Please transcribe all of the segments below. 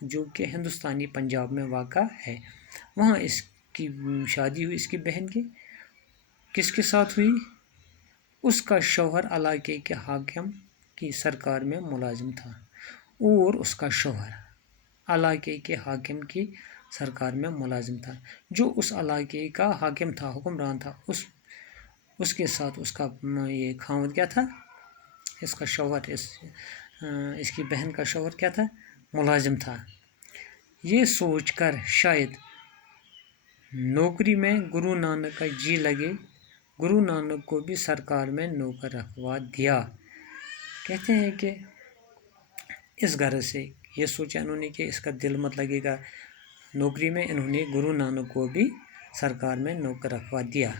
جو کہ ہندوستانی پنجاب میں واقع ہے. وہاں اس کی شادی ہوئی اس کی بہن کی. کس کے ساتھ ہوئی؟ اس کا شوہر علاقے کے حاکم کی سرکار میں ملازم تھا، اور اس کا شوہر علاقے کے حاکم کی سرکار میں ملازم تھا. جو اس علاقے کا حاکم تھا، حکمران تھا، اس کے ساتھ اس کا یہ خاوند کیا تھا؟ اس کا شوہر، اس کی بہن کا شوہر کیا تھا؟ ملازم تھا. یہ سوچ کر شاید نوکری میں گرو نانک کا جی لگے، گرو نانک کو بھی سرکار میں نوکر رکھوا دیا. کہتے ہیں کہ اس غرض سے یہ سوچا انہوں نے کہ اس کا دل مت لگے گا نوکری میں، انہوں نے گرو نانک کو بھی سرکار میں نوکر رکھوا دیا.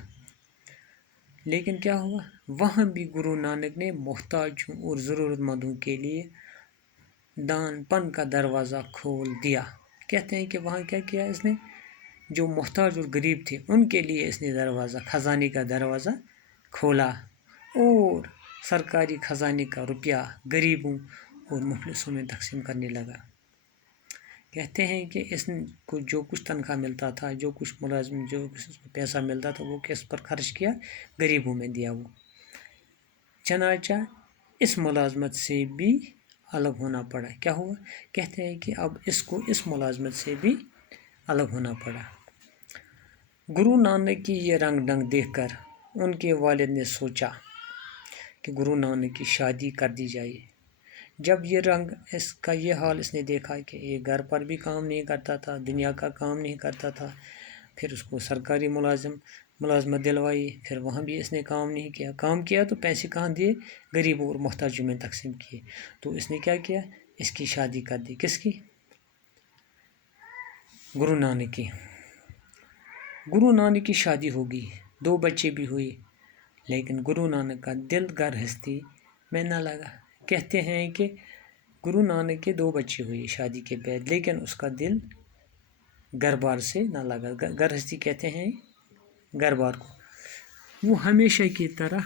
لیکن کیا ہوا؟ وہاں بھی گرو نانک نے محتاجوں اور ضرورت مندوں کے لیے دان پن کا دروازہ کھول دیا. کہتے ہیں کہ وہاں کیا کیا اس نے؟ جو محتاج اور غریب تھے ان کے لیے اس نے دروازہ، خزانے کا دروازہ کھولا، اور سرکاری خزانے کا روپیہ غریبوں اور مفلسوں میں تقسیم کرنے لگا. کہتے ہیں کہ اس کو جو کچھ تنخواہ ملتا تھا، جو کچھ ملازم، جو کچھ پیسہ ملتا تھا، وہ کس پر خرچ کیا؟ غریبوں میں دیا. وہ چنانچہ اس ملازمت سے بھی الگ ہونا پڑا. کیا ہوا؟ کہتے ہیں کہ اب اس کو اس ملازمت سے بھی الگ ہونا پڑا. گرو نانک کی یہ رنگ ڈنگ دیکھ کر ان کے والد نے سوچا کہ گرو نانک کی شادی کر دی جائے. جب یہ رنگ اس کا یہ حال اس نے دیکھا کہ یہ گھر پر بھی کام نہیں کرتا تھا، دنیا کا کام نہیں کرتا تھا، پھر اس کو سرکاری ملازمت دلوائی، پھر وہاں بھی اس نے کام نہیں کیا. کام کیا تو پیسے کہاں دیے؟ غریبوں اور محتاجوں میں تقسیم کیے. تو اس نے کیا کیا؟ اس کی شادی کر دی. کس کی؟ گرو نانک کی. گرو نانک کی شادی ہو گئی، 2 بچے بھی ہوئے، لیکن گرو نانک کا دل گرہستی میں نہ لگا. کہتے ہیں کہ گرو نانک کے 2 بچے ہوئے شادی کے بعد، لیکن اس کا دل گھر بار سے نہ لگا. گرہستی کہتے ہیں گھر بار کو. وہ ہمیشہ کی طرح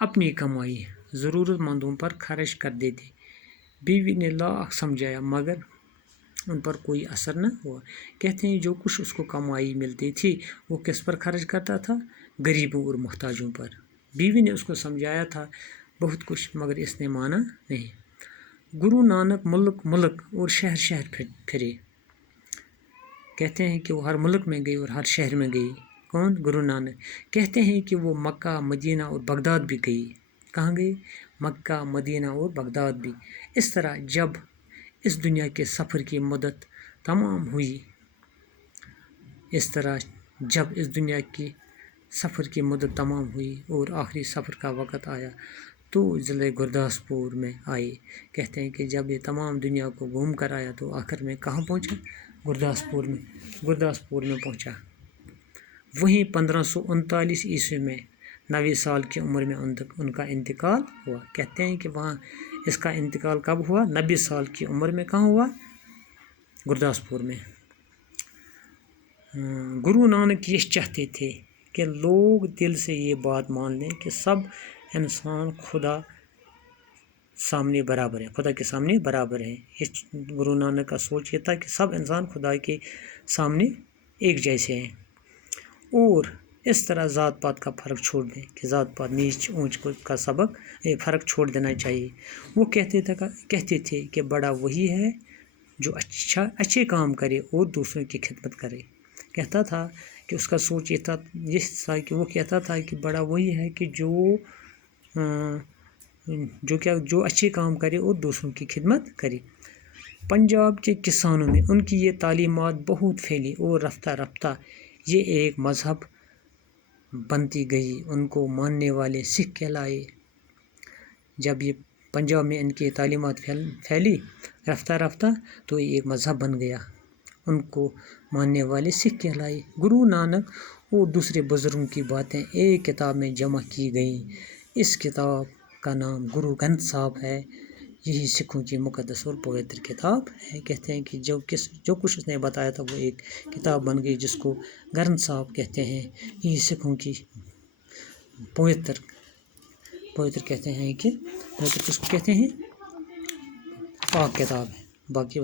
اپنی کمائی ضرورت مندوں پر خرچ کر دیتے. بیوی نے لاکھ سمجھایا مگر ان پر کوئی اثر نہ ہوا. کہتے ہیں جو کچھ اس کو کمائی ملتی تھی وہ کس پر خرچ کرتا تھا؟ غریبوں اور محتاجوں پر. بیوی نے اس کو سمجھایا تھا بہت کچھ، مگر اس نے مانا نہیں. گرو نانک ملک اور شہر پھرے. کہتے ہیں کہ وہ ہر ملک میں گئی اور ہر شہر میں گئی. کون؟ گرو نانک. کہتے ہیں کہ وہ مکہ، مدینہ اور بغداد بھی گئی. کہاں گئی؟ مکہ، مدینہ اور بغداد بھی. اس طرح جب اس دنیا کے سفر کی مدت تمام ہوئی اور آخری سفر کا وقت آیا تو ضلع گرداسپور میں آئے. کہتے ہیں کہ جب یہ تمام دنیا کو گھوم کر آیا تو آخر میں کہاں پہنچا؟ گرداسپور میں پہنچا. وہیں 1539 عیسوی میں 90 سال کی عمر میں ان کا انتقال ہوا. کہتے ہیں کہ وہاں اس کا انتقال کب ہوا؟ 90 سال کی عمر میں. کہاں ہوا؟ گرداسپور میں. گرو نانک یہ چاہتے تھے کہ لوگ دل سے یہ بات مان لیں کہ سب انسان خدا کے سامنے برابر ہیں. گرو نانک کا سوچ یہ تھا کہ سب انسان خدا کے سامنے ایک جیسے ہیں، اور اس طرح ذات پات کا فرق چھوڑ دیں کہ ذات پات نیچ اونچ کا فرق چھوڑ دینا چاہیے. وہ کہتے تھے کہ بڑا وہی ہے جو اچھے کام کرے اور دوسروں کی خدمت کرے. کہتا تھا کہ اس کا سوچ یہ تھا کہ وہ کہتا تھا کہ بڑا وہی ہے کہ جو اچھے کام کرے اور دوسروں کی خدمت کرے. پنجاب کے کسانوں میں ان کی یہ تعلیمات بہت پھیلی اور رفتہ رفتہ یہ ایک مذہب بنتی گئی. ان کو ماننے والے سکھ کہلائے. جب یہ پنجاب میں ان کی تعلیمات پھیلی رفتہ رفتہ تو یہ ایک مذہب بن گیا. ان کو ماننے والے سکھ کہلائے. گرو نانک اور دوسرے بزرگوں کی باتیں ایک کتاب میں جمع کی گئیں. اس کتاب کا نام گرو گرنتھ صاحب ہے. یہی سکھوں کی مقدس اور پوتر کتاب ہے. کہتے ہیں کہ جو کچھ اس نے بتایا تھا وہ ایک کتاب بن گئی جس کو گرنتھ صاحب کہتے ہیں. یہی سکھوں کی پوتر کہتے ہیں کہ پوتر کس کو کہتے ہیں؟ پاک کتاب ہے. باقی